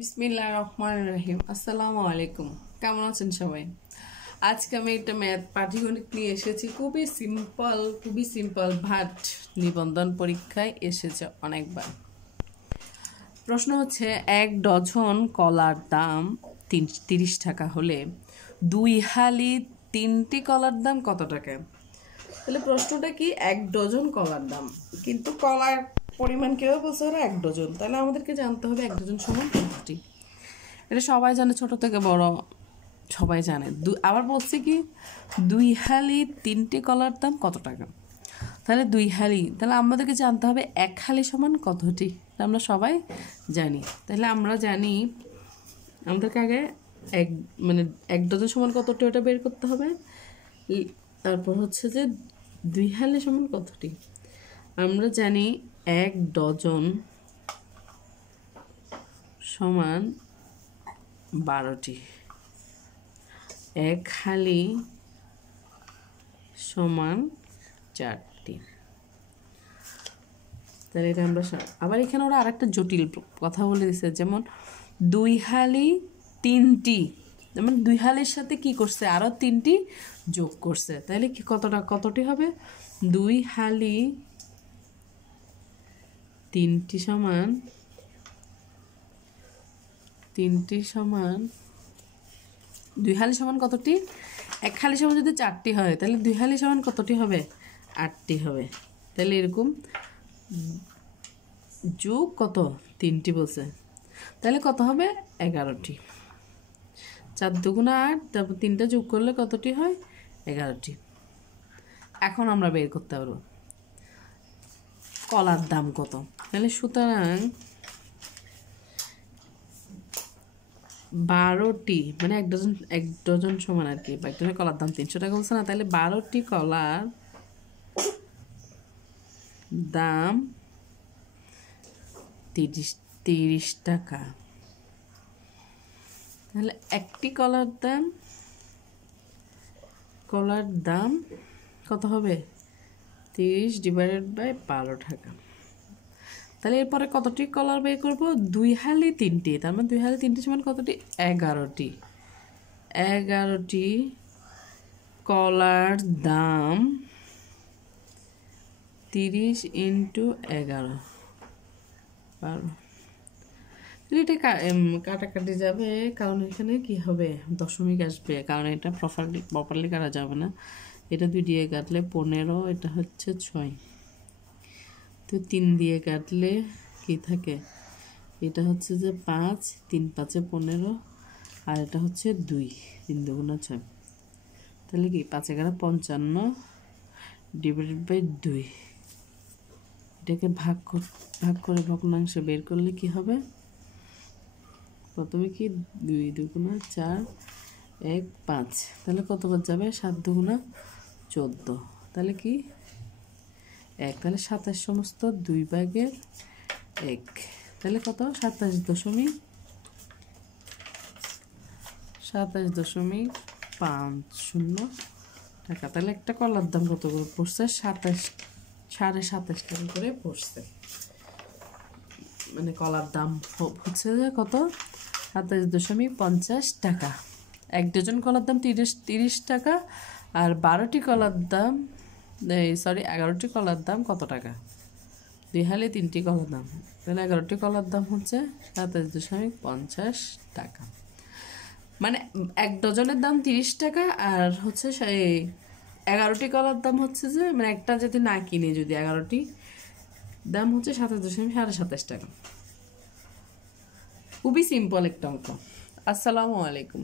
বিসমিল্লাহির রহমানির রহিম। আসসালামু আলাইকুম। কেমন আছেন সবাই? আজকে আমি একটা ম্যাথ পাটিগণিত নিয়ে এসেছি। খুবই সিম্পল ভাট নিবন্ধন পরীক্ষায় এসেছে অনেকবার। প্রশ্ন হচ্ছে, 1 ডজন কলার দাম 30 টাকা হলে 2 হালি 3টি কলার দাম কত টাকা? তাহলে প্রশ্নটা কি, 1 ডজন কলার দাম, কিন্তু কলার পরিমাণ কেউ বলছে ওরা 1 ডজন। তাহলে আমাদেরকে জানতে হবে 1 ডজন সমান কতটি। এটা সবাই জানে, ছোট থেকে বড় সবাই জানে। আবার বলছে কি, 2 হালি 3টি কলার দাম কত টাকা। তাহলে 2 হালি, তাহলে আমাদেরকে জানতে হবে 1 হালি সমান কতটি। আমরা সবাই জানি। তাহলে আমরা জানি আমাদেরকে আগে এক ডজন সমান কতটি ওটা বের করতে হবে। তারপর হচ্ছে যে 2 হালি সমান কতটি। আমরা জানি 1 ডজন সমান 12টি, 1 হালি সমান 4টি। তাহলে এটা আমরা আবার এখানে ওরা আরেকটা জটিল কথা বলে দিচ্ছে, যেমন 2 হালি 3টি, যেমন 2 হালির সাথে কি করছে, আরো 3টি যোগ করছে। তাহলে কি কতটি হবে? 2 হালি 3টি সমান 2 হালি সমান কতটি? 1 হালি সমান যদি 4টি হয়, তাহলে 2 হালি সমান কতটি হবে? 8টি হবে। তাহলে এরকম যোগ কত, 3টি বলছে, তাহলে কত হবে? 11টি। 4 দুগুণা 8, তারপর 3টা যোগ করলে কতটি হয়? 11টি। এখন আমরা বের করতে পারবো কলার দাম কত। তাহলে সুতরাং 12টি, মানে এক ডজন সমান আর কি, এক ডজন কলার দাম 300 টাকা বলছে না, তাহলে 12টি কলার দাম 30 টাকা। তাহলে একটি কলার দাম কত হবে? 30/12 টাকা। তাহলে এরপরে কতটি কলার বের করবো? 2 হালি 3টি, তার মানে 2 হালি 3টি সমান কতটি? 11টি। 11টি কলার দাম 30 × 11 12। এটা কাটাকাটি যাবে, কারণ এখানে কি হবে, দশমিক আসবে, কারণ এটা প্রপারলি কাটা যাবে না। এটা 2 দিয়ে কাটলে 15, এটা হচ্ছে 6, তো 3 দিয়ে কাটলে কি থাকে, এটা হচ্ছে যে 5, 3 5 15, আর এটা হচ্ছে 2, 3 2 6। তাহলে কি 5 11 55 /2। এটাকে ভাগ করে ভগ্নাংশে বের করলে কি হবে? প্রথমে কি 2 2 4 1 5, তাহলে কতবার যাবে? 7 2 14, তাহলে কি 1, তাহলে 27 সমস্ত 2 ভাগের 1, তাহলে কত? 27.50 টাকা। তাহলে একটা কলার দাম কত করে পড়ছে? 27.5 টাকা করে পড়ছে। মানে কলার দাম হচ্ছে যে কত? 27.50 টাকা। 1 ডজন কলার দাম 30 টাকা, আর 11টি কলার দাম কত টাকা? 2 হালি 3টি কলার দাম, তাহলে 11টি কলার দাম হচ্ছে 27.50 টাকা। মানে 1 ডজনের দাম 30 টাকা, আর হচ্ছে 11টি কলার দাম হচ্ছে যে, মানে একটা যদি না কিনে, যদি 11টি দাম হচ্ছে 27.27 টাকা। খুবই সিম্পল একটা অঙ্ক। আসসালামু আলাইকুম।